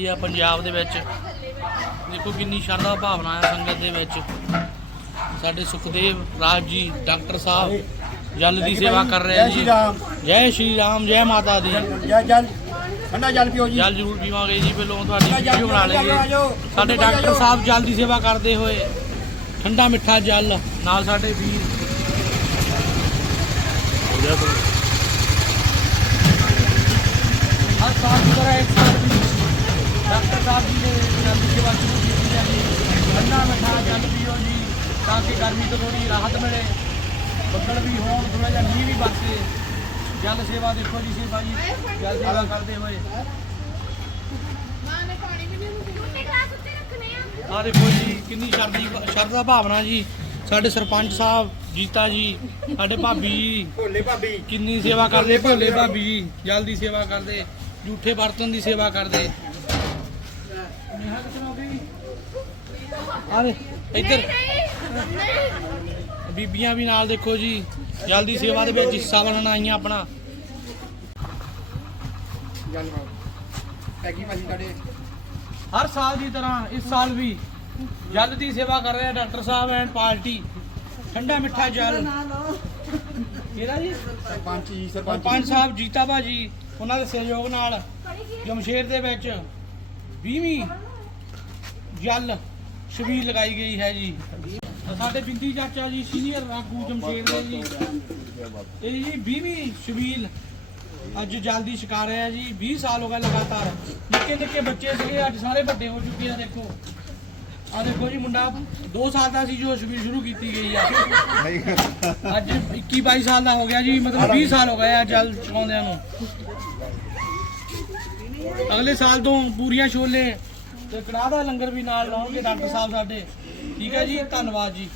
ਆ ਪੰਜਾਬ ਦੇ ਵਿੱਚ। ਦੇਖੋ ਕਿੰਨੀ ਸ਼ਰਧਾ ਭਾਵਨਾ ਹੈ ਸੰਗਤ ਦੇ ਵਿੱਚ। ਸਾਡੇ ਸੁਖਦੇਵ ਰਾਜ ਜੀ ਡਾਕਟਰ ਸਾਹਿਬ ਜਲ ਦੀ ਸੇਵਾ ਕਰ ਰਹੇ ਆ ਜੈ। ਜੀ ਸ਼੍ਰੀ ਰਾਮ ਜੈ ਮਾਤਾ ਦੀ। ਜਲ ਜਲ। ਠੰਡਾ ਜਲ ਪੀਓ ਜੀ। ਜਲ ਜ਼ਰੂਰ ਪੀਵਾਂਗੇ ਜੀ ਪਹਿਲੋਂ ਤੁਹਾਡੀ ਵੀਡੀਓ ਬਣਾ ਲਈਏ। ਸਾਡੇ। ਡਾਕਟਰ ਸਾਹਿਬ ਜਲ ਦੀ ਸੇਵਾ ਕਰਦੇ ਹੋਏ ਠੰਡਾ ਮਿੱਠਾ ਜਲ ਨਾਲ ਸਾਡੇ ਵੀਰ ਹਰ ਸਾਲ ਦੀ ਤਰ੍ਹਾਂ ਇਸ ਸਾਲ ਵੀ ਡਾਕਟਰ ਸਾਹਿਬ ਜੀ ਦੀ ਸੇਵਾ ਸ਼ੁਰੂ ਕੀਤੀ ਹੈ। ਜੀ ਠੰਡਾ ਮਿੱਠਾ ਜਲ ਪੀਓ ਜੀ ਤਾਂ ਕਿ ਗਰਮੀ ਤੋਂ ਥੋੜੀ ਰਾਹਤ ਮਿਲੇ। ਬੱਦਲ ਵੀ ਹੋਣ ਥੋੜਾ ਜਿਹਾ ਮੀਂਹ ਵੀ ਵਰਸੇ ਜਲ ਸੇਵਾ ਦੇਖੋ ਜੀ ਸੇਵਾ ਜੀ ਜਲ ਸੇਵਾ ਕਰਦੇ ਹੋਏ। ਆ। ਆ ਦੇਖੋ ਜੀ ਕਿੰਨੀ ਸ਼ਰਦੀ ਸ਼ਰਧਾ ਭਾਵਨਾ ਜੀ। ਸਾਡੇ ਸਰਪੰਚ ਸਾਹਿਬ ਜੀਤਾ ਜੀ ਸਾਡੇ ਭਾਬੀ ਜੀ। ਭੋਲੇ ਭਾਬੀ। ਕਿੰਨੀ ਸੇਵਾ ਕਰਦੇ ਭੋਲੇ ਭਾਬੀ। ਜੀ। ਜਲਦੀ ਸੇਵਾ ਕਰਦੇ ਝੂਠੇ ਬਰਤਨ ਦੀ ਸੇਵਾ ਕਰਦੇ। ਆ ਦੇ ਇੱਧਰ। ਨਹੀਂ ਬੀਬੀਆਂ ਵੀ ਨਾਲ ਦੇਖੋ ਜੀ ਜਲਦੀ ਸੇਵਾ ਦੇ ਵਿੱਚ ਹਿੱਸਾ ਬਣਨ ਆਈਆਂ ਆਪਣਾ। ਹਰ ਸਾਲ ਦੀ ਤਰ੍ਹਾਂ ਇਸ ਸਾਲ ਵੀ ਜਲ ਦੀ ਸੇਵਾ ਕਰ ਰਹੇ ਆ ਡਾਕਟਰ ਸਾਹਿਬ ਐਂਡ ਪਾਰਟੀ। ਠੰਡਾ ਮਿੱਠਾ ਜਲ। ਕਿਹੜਾ ਜੀ? ਸਰਪੰਚ ਜੀ ਸਰਪੰਚ ਸਾਹਿਬ ਜੀਤਾ ਭਾਜੀ ਉਹਨਾਂ ਦੇ ਸਹਿਯੋਗ ਨਾਲ ਜਮਸ਼ੇਰ ਦੇ ਵਿੱਚ। 20ਵੀਂ ਜਲ ਛਬੀਲ ਲਗਾਈ ਗਈ ਹੈ ਜੀ। ਸਾਡੇ ਬਿੰਦੀ ਚਾਚਾ ਜੀ, ਸੀਨੀਅਰ ਆਗੂ ਜਮਸ਼ੇਰ ਦੇ ਜੀ। ਇਹ ਜੀ 20ਵੀਂ ਛਬੀਲ ਅੱਜ ਜਲ ਸ਼ਿਕਾਰ ਹੈ ਜੀ। 20 ਸਾਲ ਹੋ ਗਏ ਲਗਾਤਾਰ। ਨਿੱਕੇ ਨਿੱਕੇ ਬੱਚੇ ਸੀਗੇ, ਅੱਜ ਸਾਰੇ ਵੱਡੇ ਹੋ ਚੁੱਕੇ ਆ, ਦੇਖੋ। ਆ ਦੇਖੋ ਜੀ ਮੁੰਡਾ 2 ਸਾਲ ਦਾ ਸੀ ਜੋ ਛਬੀਲ ਸ਼ੁਰੂ ਕੀਤੀ ਗਈ ਆ। ਅੱਜ 21 22 ਸਾਲ ਦਾ ਹੋ ਗਿਆ ਜੀ, ਮਤਲਬ 20 ਸਾਲ ਹੋ ਗਏ ਆ ਜਲ ਚੁਕਾਉਂਦਿਆਂ ਨੂੰ। ਅਗਲੇ ਸਾਲ ਤੋਂ ਪੂਰੀਆਂ ਛੋਲੇ ਤੇ ਕੜਾਹ ਦਾ ਲੰਗਰ ਵੀ ਨਾਲ ਲਾਉਣਗੇ ਡਾਕਟਰ ਸਾਹਿਬ ਸਾਡੇ। ਠੀਕ ਹੈ ਜੀ, ਧੰਨਵਾਦ ਜੀ।